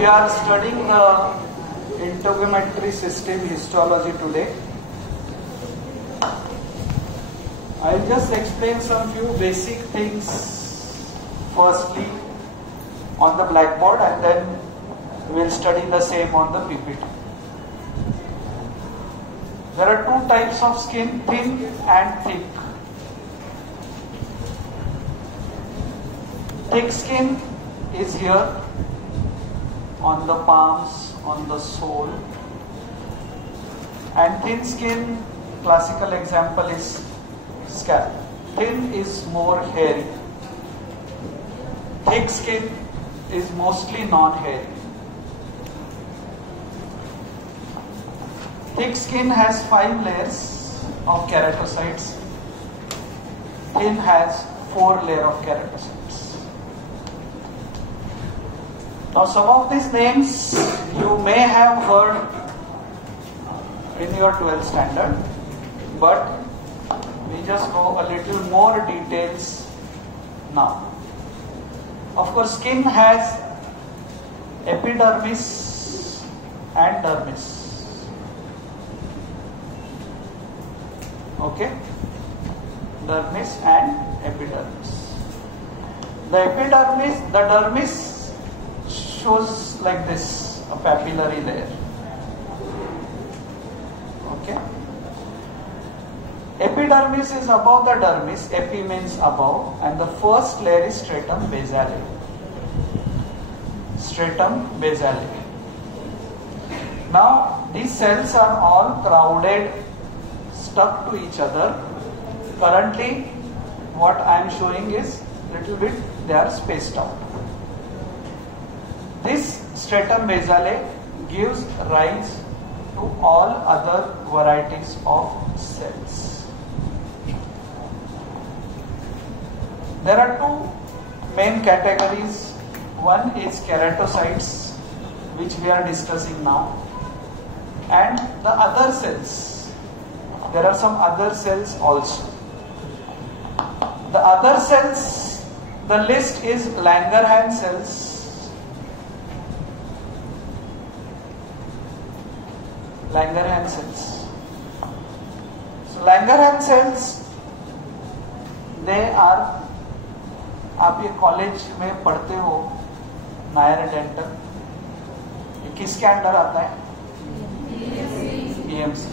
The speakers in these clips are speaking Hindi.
We are studying the integumentary system histology today. I'll just explain some few basic things firstly on the blackboard, and then we'll study the same on the PPT. There are two types of skin, thin and thick. Thick skin is here on the palms, on the sole, and thin skin, classical example is scalp. Thin is more hairy. Thick skin is mostly non-hairy. Thick skin has 5 layers of keratocytes. Thin has 4 layers of keratocytes. Now some of these names you may have heard in your 12th standard, but we just know a little more details now. Of course, skin has epidermis and dermis. Okay? Dermis and epidermis. The dermis shows like this, a papillary layer. Okay? Epidermis is above the dermis, epi means above, and the first layer is stratum basale. Stratum basale. Now, these cells are all crowded, stuck to each other. Currently, what I am showing is little bit they are spaced out. This stratum basale gives rise to all other varieties of cells. There are two main categories. One is keratocytes, which we are discussing now, and the other cells. There are some other cells also. The other cells, the list is Langerhans cells, Langerhans cells. So Langerhans cells, they are, आप ये कॉलेज में पढ़ते हो नायर डेंटल, ये किसके अंडर आता है? बीएमसी.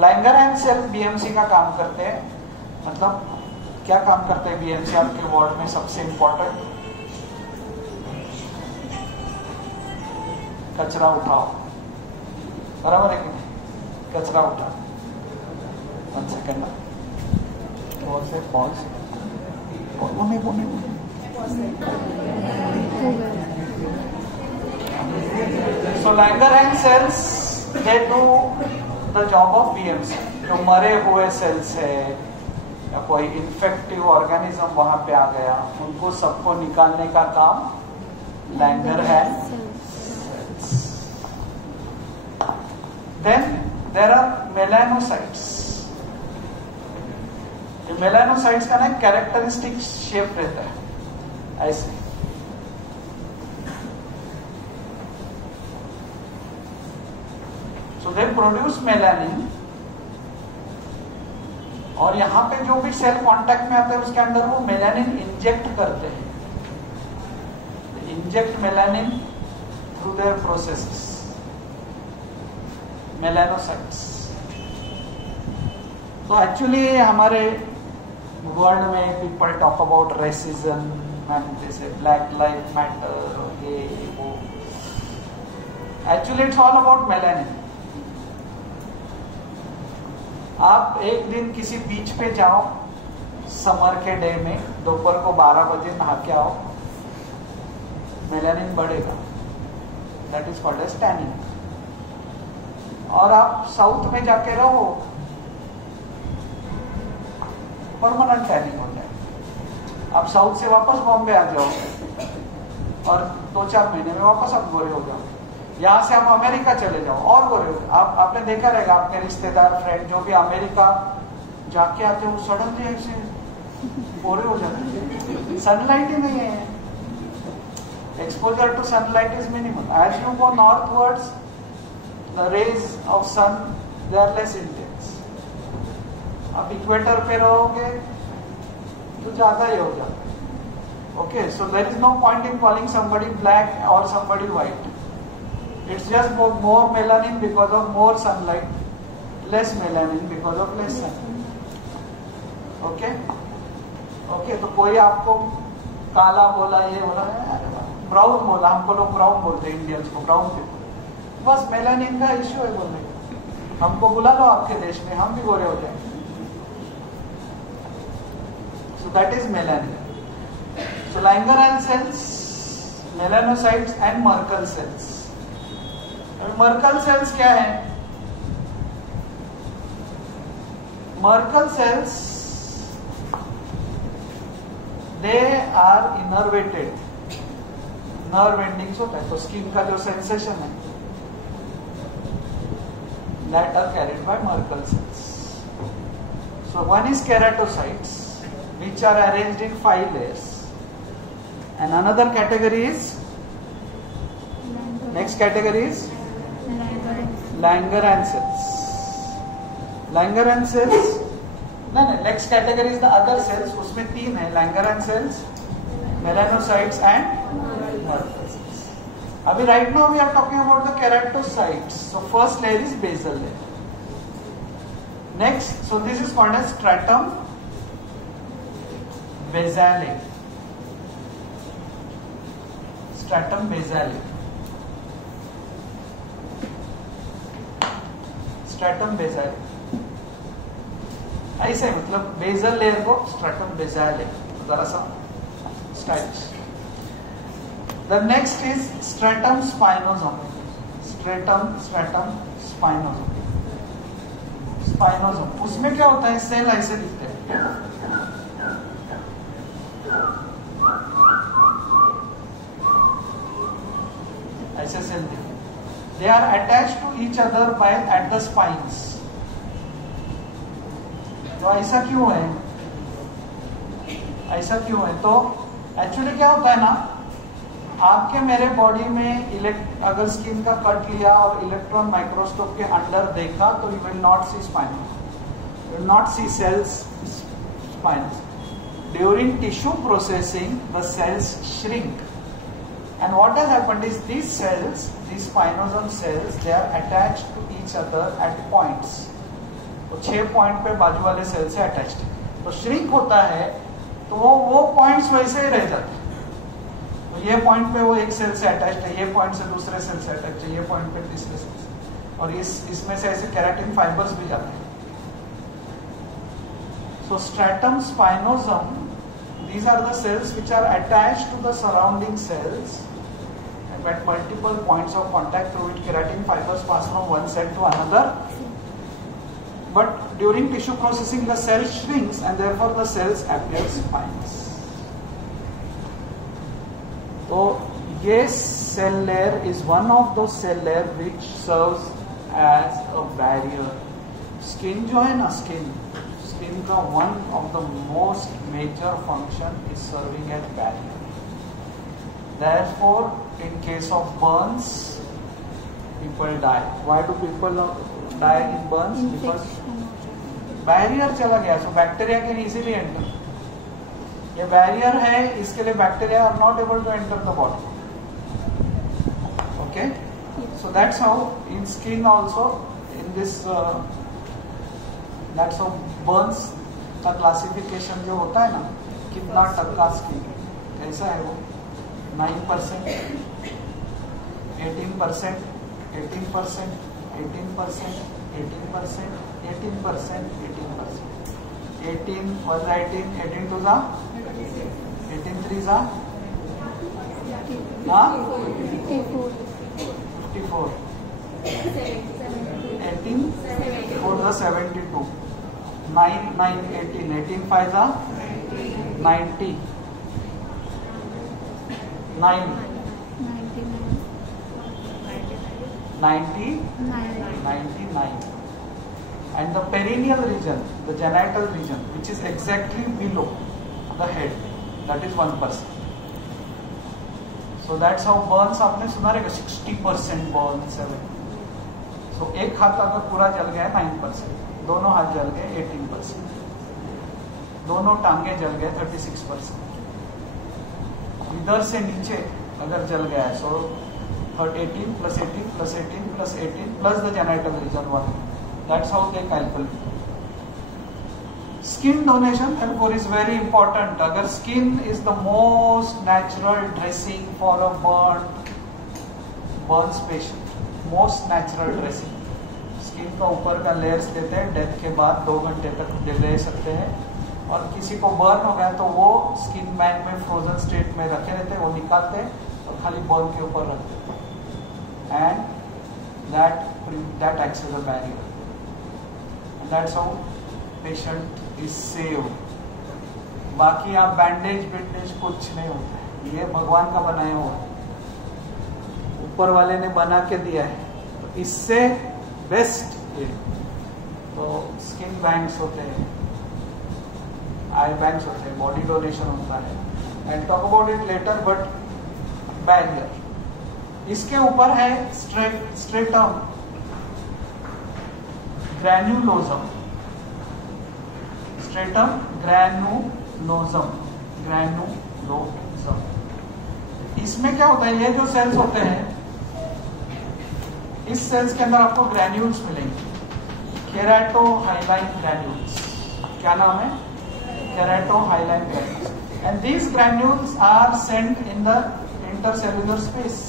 लैंगरहैंस सेल बीएमसी का काम करते हैं. मतलब क्या काम करते हैं बीएमसी आपके वार्ड में? सबसे इंपॉर्टेंट, कचरा उठाओ. बराबर है कि नहीं? कचरा उठाओ. 1 second. Pause. So Langerhans cells, they do the job of BMC. जो मरे हुए सेल्स है या कोई इन्फेक्टिव ऑर्गेनिज्म वहां पे आ गया, उनको सबको निकालने का काम Langerhans cells. Then there are melanocytes. Melanocytes का ना कैरेक्टरिस्टिक शेप रहता है ऐसे. सो दे प्रोड्यूस मेलानिन, और यहां पे जो भी सेल कांटेक्ट में आते हैं उसके अंदर वो मेलानिन इंजेक्ट करते हैं. Inject melanin through their processes, melanocytes. तो एक्चुअली हमारे वर्ल्ड में people talk about racism and जैसे ब्लैक लाइफ मैटर, ये वो. Actually it's all about melanin. आप एक दिन किसी बीच पे जाओ समर के डे में, दोपहर को 12 बजे नहा के आओ, मेलानिन बढ़ेगा. That is called as tanning. और आप साउथ में जाके रहो, परमानेंट टैनिंग हो जाए. आप साउथ से वापस बॉम्बे आ जाओ और 2-4 महीने में वापस आप गोरे हो जाओ. यहां से आप अमेरिका चले जाओ और गोरे हो जाओ. आपने देखा रहेगा अपने रिश्तेदार, फ्रेंड जो भी अमेरिका जाके आते हो, सडनली ऐसे गोरे हो जाते हैं. सनलाइट ही नहीं है. exposure to sunlight is minimal. As you go northwards, the rays of sun, they are less intense. आप इक्वेटर पे रहोगे तो ज़्यादा ही हो जाता है. Okay, so there is no point in calling somebody black or somebody white. It's just more melanin because of more sunlight, less melanin because of less sunlight. Okay? Okay, तो कोई आपको काला बोला, ये बोला, ब्राउन बोला, हमको लोग ब्राउन बोलते हैं, इंडियंस को ब्राउन पीपल. बस मेलानिन का इश्यू है बोलने का. हमको बुला लो आपके देश में, हम भी गोरे हो जाएंगे. So that is melanin. So Langerhans cells, melanocytes and Merkel cells. Merkel cells क्या है? Merkel cells, they are innervated. Nerve endings होता है, तो स्किन का जो सेंसेशन है, that are carried by Merkel cells. So one is keratocytes, which are arranged in 5 layers, and another category is, next category is Langerhans cells. Langerhans cells, no, next category is the other cells. उसमें 3 है, Langerhans cells, melanocytes and Merkel cells. अभी right now we are talking about the keratocytes. So first layer is basal layer. Next, so this is called as stratum basale. Stratum basale. Stratum basale. ऐसे मतलब बेसल लेयर को स्ट्रेटम बेसाले, जरा सा stylish. The next is stratum spinosum. Stratum spinosum. Spinosum. उसमें क्या होता है? सेल ऐसे दिखते हैं. ऐसे सेल दिखते हैं. They are attached to each other by at the spines. तो ऐसा क्यों है? ऐसा क्यों है? तो एक्चुअली क्या होता है ना, आपके मेरे बॉडी में अगर स्किन का कट लिया और इलेक्ट्रॉन माइक्रोस्कोप के अंदर देखा तो you will not see spine, you will not see cells spine. During tissue processing the cells shrink, and what has happened is these cells, these spinosum cells, they are attached to each other at points. तो 6 पॉइंट पे बाजू वाले सेल से अटैच्ड है. तो श्रिंक होता है तो वो पॉइंट्स वैसे ही रह जाते हैं. तो ये पॉइंट पे वो एक सेल से अटैच्ड है, ये पॉइंट से दूसरे सेल से अटैच्ड है, ये पॉइंट पे तीसरे सेल से, और इसमें से ऐसे केराटिन फाइबर्स भी जाते हैं. So stratum spinosum, these are the cells which are attached to the surrounding cells and at multiple points of contact through which keratin fibers pass from one cell to another. But during tissue processing the cell shrinks and therefore the cells appear spines. So ये cell layer is one of those cell layer which serves as a barrier. Skin जो है ना, skin का one of the most major function is serving as barrier. Therefore, in case of burns, people die. Why do people die in burns? Because barrier चला गया, so bacteria can easily enter. ये बैरियर है, इसके लिए bacteria are not able to enter the body. Okay, so that's how in skin also, in this that's how burns का क्लासिफिकेशन जो होता है ना, कितना टक्का स्किन कैसा है, वो 9%, 18%, 18%, 18%, 18%, 18%, 18, 1 18, 18 to the 18 3 za 54, 18 4 the 72, 9 9 18, 18 5 za 90, 9 99. And the perineal region, the genital region, which is exactly below the head, that is 1%. So that's how Burns आपने सुना रहेगा 60% बर्न 7। सो एक हाथ अगर पूरा जल गया 9%, दोनों हाथ जल गए 18%, दोनों टांगे जल गए 36%, इधर से नीचे अगर जल गया है so 18 + 18 + 18 + 18 plus the genital region 1। That's how they calculate. Skin donation therefore is very important। अगर skin is the most natural dressing for a burns patient, most natural dressing. Skin का ऊपर का लेयर्स लेते हैं, डेथ के बाद 2 घंटे तक ले सकते हैं, और किसी को बर्न हो गया तो वो स्किन बैंक में फ्रोजन स्टेट में रखे रहते हैं, वो निकालते हैं और खाली बर्न के ऊपर रख देते हैं, and that acts as a barrier, and that's how patient is save. बाकी आप बैंडेज बैंडेज कुछ नहीं होता है, ये भगवान का बनाया हुआ है, ऊपर वाले ने बना के दिया है, तो इससे बेस्ट ये। तो स्किन बैंक्स होते हैं, आई बैंक्स होते हैं, बॉडी डोनेशन होता है, and talk about it later. But barrier, इसके ऊपर है स्ट्रेटम ग्रैन्युलोजम, स्ट्रेटम ग्रैन्युलोजम, ग्रैन्युलोजम। इसमें क्या होता है, ये जो सेल्स होते हैं, इस सेल्स के अंदर आपको ग्रैन्यूल्स मिलेंगे, केराटोहाइलाइन ग्रैन्यूल्स। क्या नाम है? Keratohyalin granules. And these granules are sent in the intercellular space.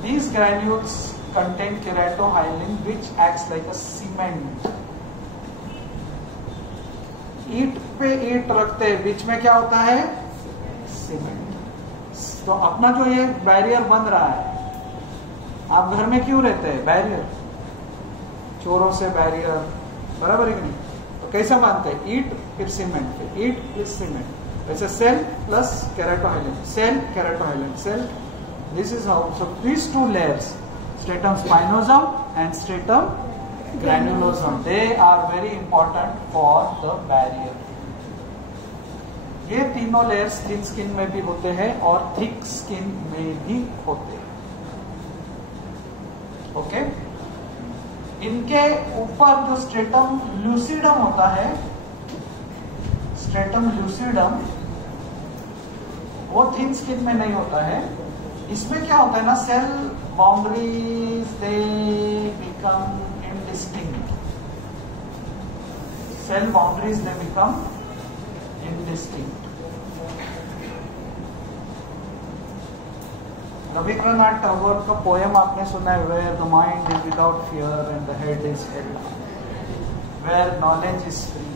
These granules contain keratohyalin which acts like a cement. ईंट पे ईंट रखते हैं, बीच में क्या होता है? सीमेंट। तो अपना जो ये बैरियर बन रहा है, आप घर में क्यों रहते हैं? बैरियर, चोरों से बैरियर, बराबर है कि नहीं? तो कैसे बांधते हैं? ईंट फिर सीमेंट, फिर ईंट फिर सीमेंट, वैसे cell plus keratohyalin, cell keratohyalin, cell. This is how. So these two layers, stratum spinosum and stratum granulosum, they are very important for the barrier. ये तीनों लेयर्स थिन स्किन में भी होते हैं और थिक स्किन में भी होते हैं। ओके, इनके ऊपर जो स्ट्रेटम ल्यूसिडम होता है, स्ट्रेटम ल्यूसिडम, वो थिन स्किन में नहीं होता है। इसमें क्या होता है ना, cell boundaries they become indistinct, cell boundaries they become indistinct. Rabindranath Tagore का पोएम आपने सुना है, where the mind is without fear and the head is held, where knowledge is free,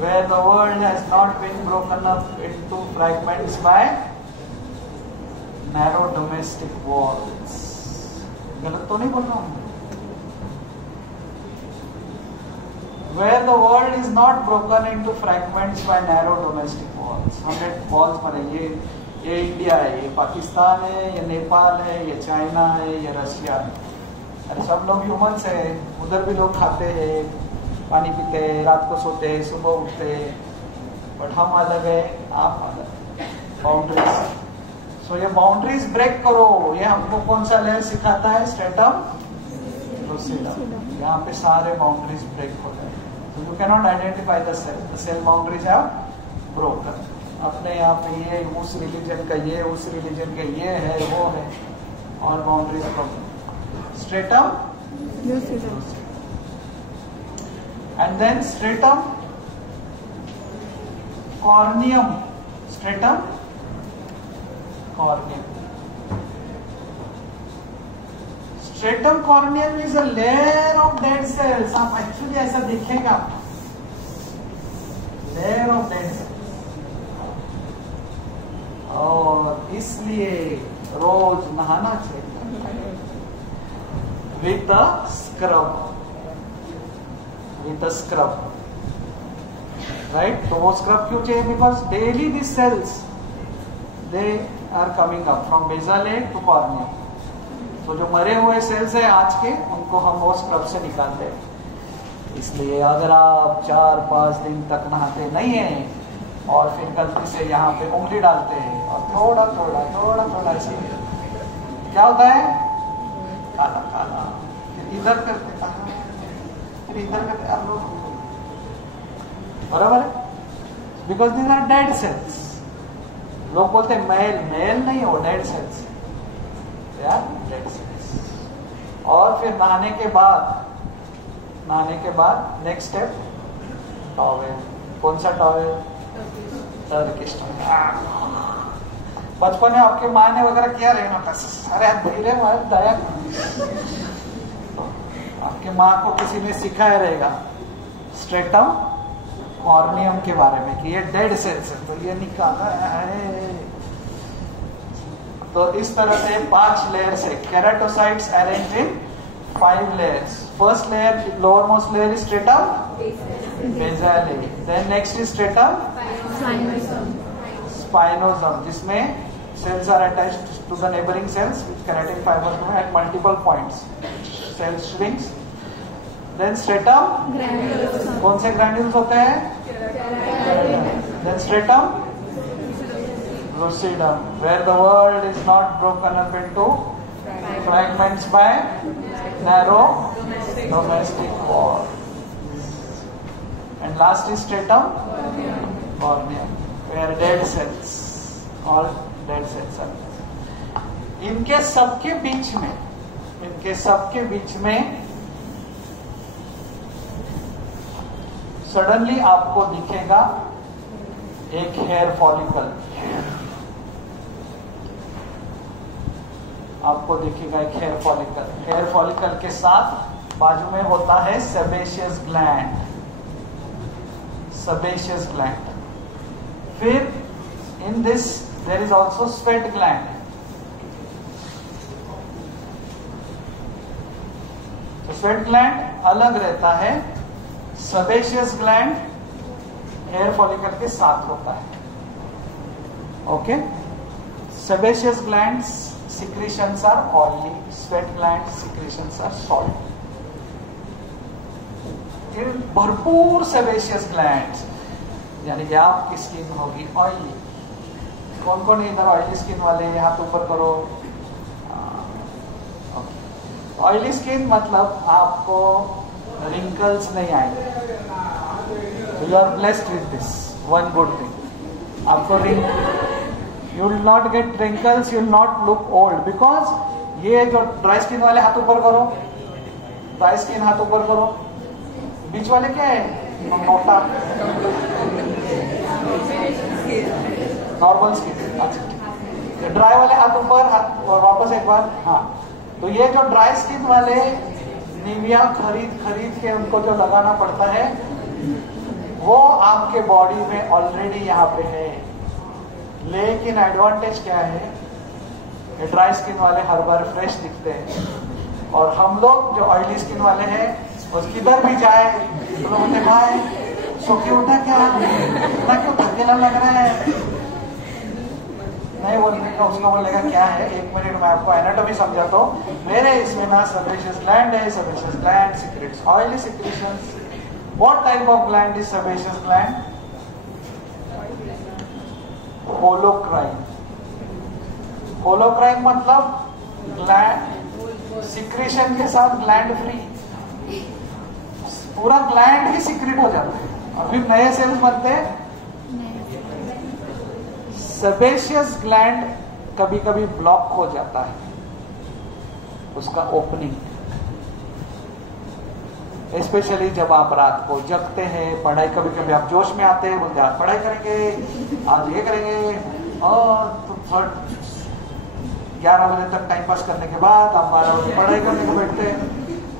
where the world has not been broken up into fragments by narrow domestic walls। गलत तो नहीं बोल रहा हूं? Where the world is not broken into fragments by narrow domestic walls। हमने वॉल्स बने, ये इंडिया है, ये पाकिस्तान है, ये नेपाल है, ये चाइना है, ये रशिया है। अरे सब लोग ह्यूमंस है, उधर भी लोग खाते हैं, पानी पीते हैं, रात को सोते हैं, सुबह उठते हैं, बट हम अलग है, आप अलग। बाउंड्रीज, सो ये बाउंड्रीज ब्रेक करो। ये हमको कौन सा लेयर सिखाता है? Stratum lucidum. यहाँ पे सारे बाउंड्रीज ब्रेक हो गए, so you cannot identify the cell, the cell boundaries have broken। अपने यहाँ पे ये उस रिलीजन का ये, उस रिलीजन का ये है, वो है, और boundaries broken. Stratum lucidum, and then stratum corneum, stratum corneum, stratum corneum is a layer of dead cells। आप एक्चुअली ऐसा दिखेगा, लेयर ऑफ डेड सेल्स, और इसलिए रोज नहाना चाहिए with a scrub, with a scrub, right? तो वो scrub क्यों चाहिए? Because daily these cells they are coming up from basal layer to cornea। तो जो मरे हुए सेल्स है आज के, उनको हम वो स्क्रब से निकालते हैं। इसलिए अगर आप 4-5 दिन तक नहाते नहीं है और फिर गलती से यहाँ पे उंगली डालते हैं और थोड़ा थोड़ा थोड़ा थोड़ा ऐसे क्या होता है, काला काला, फिर इधर करते, फिर इधर करते, बराबर है, because these are dead cells. लोग बोलते हैं मेल, मेल नहीं हो, डेड सेल्स, यार डेड सेल्स। और फिर नहाने के बाद नेक्स्ट स्टेप टॉवेल। कौन सा टॉवेल? Turkish towel. बचपन में आपके माँ ने वगैरह किया रहना था, अरे धीरे दया, आपके माँ को किसी ने सिखाया रहेगा स्ट्रेटम कॉर्नियम के बारे में कि ये डेड सेल्स है, तो ये निकाला है। तो इस तरह से 5 लेयर्स है। केराटोसाइट्स arrange in 5 layers. First layer, lowermost layer is stratum basale. Then next is stratum spinosum, जिसमें cells are attached to the neighboring cells with keratin fibers at multiple points. Cell shrinks. Then stratum, कौन से granules होते हैं? Then stratum lucidum, where the world is not broken up into fragments by narrow domestic core. And last is stratum corneum, where dead cells, all dead cells are. इनके सबके बीच में सडनली आपको दिखेगा एक हेयर फॉलिकल, आपको दिखेगा एक हेयर फॉलिकल। हेयर फॉलिकल के साथ बाजू में होता है सेबेशियस ग्लैंड, sebaceous gland. फिर in this there is also sweat gland. तो sweat gland अलग रहता है, sebaceous gland हेयर फॉलिकल के साथ होता है। Okay, sebaceous glands secretions are oily, sweat gland secretions are salt. भरपूर सेबेशियस ग्लैंड्स, यानी कि आपकी स्किन होगी ऑयली। कौन कौन इधर ऑयली स्किन वाले, हाथ ऊपर करो। ऑयली स्किन मतलब आपको रिंकल्स नहीं आएंगे। You are blessed with this one good thing, आपको you will not get wrinkles, you will not look old, because ये जो ड्राई स्किन वाले हाथ ऊपर करो, ड्राई स्किन हाथ ऊपर करो। बीच वाले क्या है? मोटा नॉर्मल स्किन। अच्छा, ड्राई वाले हाथ ऊपर, हाथ और वापस एक बार। हाँ, तो ये जो ड्राई स्किन वाले निविया खरीद के उनको जो लगाना पड़ता है, वो आपके बॉडी में ऑलरेडी यहाँ पे है। लेकिन एडवांटेज क्या है, ड्राई स्किन वाले हर बार फ्रेश दिखते हैं, और हम लोग जो ऑयली स्किन वाले हैं और किधर भी जाए तो लोग बोलते भाई सो क्यों उठा, क्या इतना क्यों थकेला लग रहा है? नहीं बोलने का, उसका बोलेगा क्या है, 1 मिनट में आपको एनाटॉमी समझाता हूँ। मेरे इसमें ना सेबेशियस ग्लैंड है, sebaceous gland secrets oily secretions. What type of gland is sebaceous gland? Holocrine. Holocrine मतलब ग्लैंड सिक्रेशन के साथ ग्लैंड फ्री, पूरा ग्लैंड ही सीक्रेट हो जाता है और फिर नए सेल्स बनते हैं। सेबेशियस ग्लैंड कभी कभी ब्लॉक हो जाता है, उसका ओपनिंग, स्पेशली जब आप रात को जगते हैं, पढ़ाई, कभी कभी आप जोश में आते हैं, बोलते आज पढ़ाई करेंगे, आज ये करेंगे, और तो 11 बजे तक टाइम पास करने के बाद आप 12 बजे पढ़ाई करने को बैठते हैं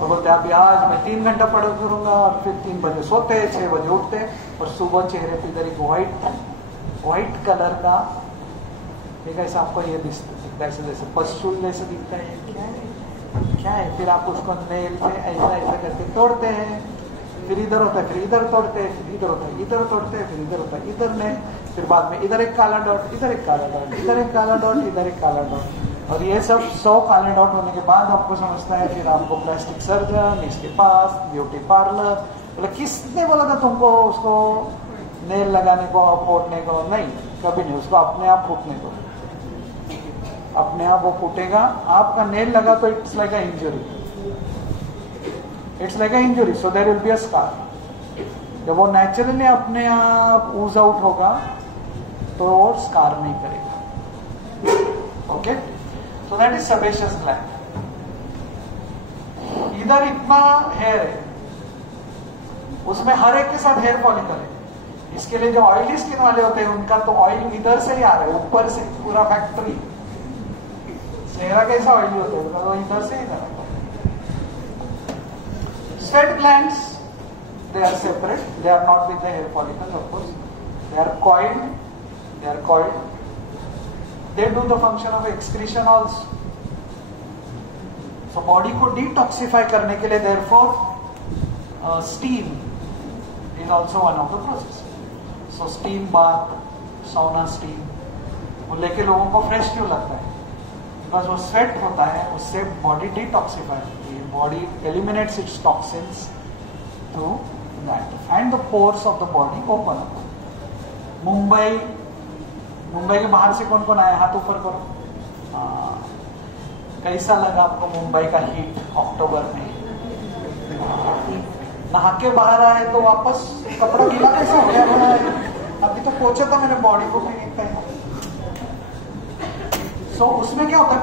और बोलते हैं आज मैं 3 घंटा पढ़ाई करूंगा, और फिर 3 बजे सोते, 6 बजे उठते, और सुबह चेहरे पे इधर एक व्हाइट कलर का एक ऐसा आपको ये दिखता है, जैसे पशुल जैसे दिखता है, क्या है? फिर आप उसको नेल से ऐसा करके तोड़ते हैं, फिर इधर होता है, फिर इधर तोड़ते हैं, फिर इधर होता है, इधर तोड़ते हैं, फिर इधर होता है, इधर में, फिर बाद में इधर एक काला डॉट, इधर एक काला डॉट, इधर एक काला डॉट, इधर एक काला डॉट, और ये सब 100 काले डॉट होने के बाद आपको समझता है, फिर आपको प्लास्टिक सर्जन, इसके पास ब्यूटी पार्लर, मतलब किसने बोला था तुमको उसको नेल लगाने को और फोड़ने को नहीं, कभी नहीं, उसको अपने आप फूटने को, अपने आप वो फूटेगा। आपका नेल लगा तो it's like a injury, it's like a injury, so there will be a scar. जब वो नेचुरली अपने आप ऊज आउट होगा तो वो स्कार नहीं करेगा। Okay, so that is sebaceous gland. इधर इतना हेयर है, उसमें हर एक के साथ हेयर फॉलिकल है। इसके लिए जो ऑयली स्किन वाले होते हैं उनका तो ऑयल इधर से ही आ रहा है, ऊपर से पूरा फैक्ट्री। चेहरा कैसा ऑयली होता है उनका, तो इधर से ही आ रहा है। Sweat glands, they are separate, they are not with the hair follicles, of course, they are coiled, they do the function of excretion also. So body को detoxify करने के लिए therefore steam is also one of the process. So steam bath, sauna steam, वो लेके लोगों को फ्रेश क्यों लगता है? बिकॉज वो स्वेट होता है, उससे बॉडी डिटॉक्सिफाई होती है, body eliminates it's toxins through that and the pores of the body open up. Mumbai के बाहर से कौन कौन आया, हाथ ऊपर करो। कैसा लगा आपको मुंबई का हीट अक्टूबर में? नहा के बाहर आए तो वापस कपड़ा गीला कैसा हो गया? अभी तो पोछा था मैंने बॉडी को भी नहीं पहना। सो उसमें क्या होता है,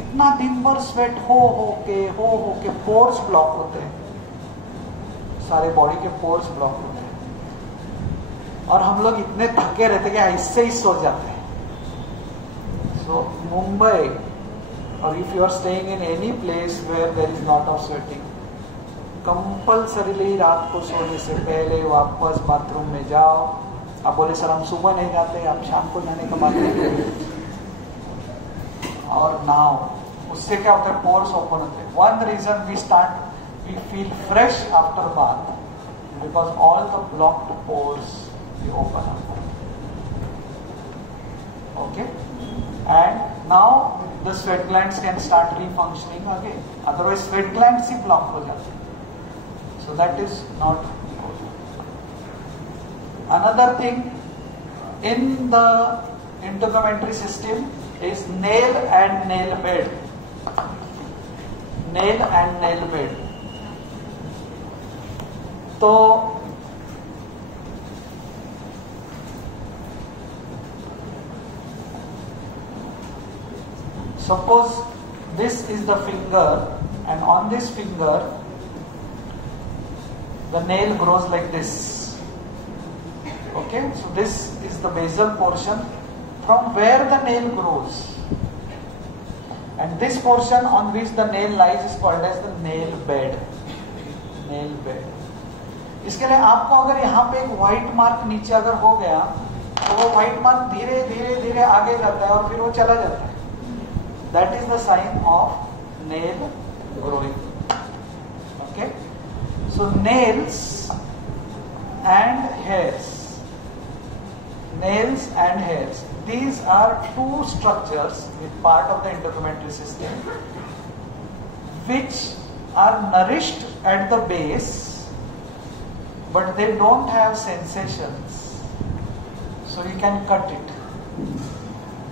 इतना दिन भर स्वेट हो के पोर्स ब्लॉक होते हैं, सारे बॉडी के पोर्स ब्लॉक होते हैं, और हम लोग इतने थके रहते कि इससे ही सो जाते हैं। सो मुंबई, और if you are staying in any place where there is lot of sweating, compulsorily रात को सोने से पहले वापस बाथरूम में जाओ। आप बोले सर हम सुबह नहीं जाते, आप शाम को जाने का बात नहीं, और नाउ उससे क्या होता है, पोर्स ओपन होते हैं। One reason we feel fresh after bath because all the blocked pores they open up. Okay, and now the sweat glands can start refunctioning again, otherwise sweat glands he block हो जाते हैं, so that is not good. Another thing in the integumentary system is nail and nail bed. Nail and nail bed. तो suppose this is the finger, and on this finger the nail grows like this. Okay, so this is the basal portion from where the nail grows, and this portion on which the nail lies is called as the nail bed. Nail bed. इसके लिए आपको अगर यहाँ पे एक व्हाइट मार्क नीचे अगर हो गया तो वो व्हाइट मार्क धीरे धीरे धीरे आगे जाता है और फिर वो चला जाता है। That is the sign of nail growing. Okay, so nails and hairs, nails and hairs, these are two structures with part of the integumentary system which are nourished at the base but they don't have sensations, so you can cut it.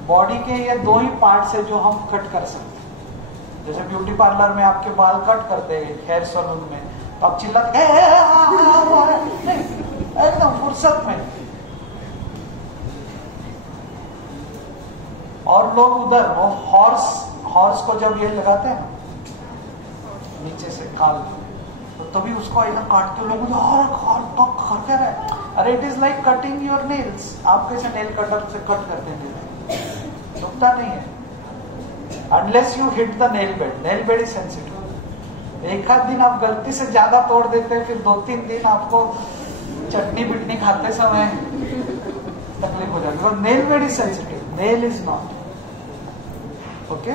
Body के ये दो ही पार्ट्स है जो हम कट कर सकते हैं। जैसे ब्यूटी पार्लर में आपके बाल कट करते हैं, हेयर सैलून में, तो आप चिल्लाते एकदम फुर्सत में, और लोग उधर वो हॉर्स को जब ये लगाते हैं नीचे से खाल, तो तभी उसको ऐसा काटते लोग करते रहे। अरे it is like cutting your nails. आप कैसे नेल कटर से कट करते हैं, दुखता नहीं है unless you hit the nail bed. Nail bed is sensitive. एक आध दिन आप गलती से ज्यादा तोड़ देते हैं, फिर 2-3 दिन आपको चटनी पिटनी खाते समय तकलीफ हो जाती है। Nail bed is sensitive, nail is not. Okay,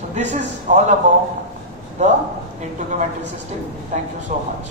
so this is all about the integumentary system. Thank you so much.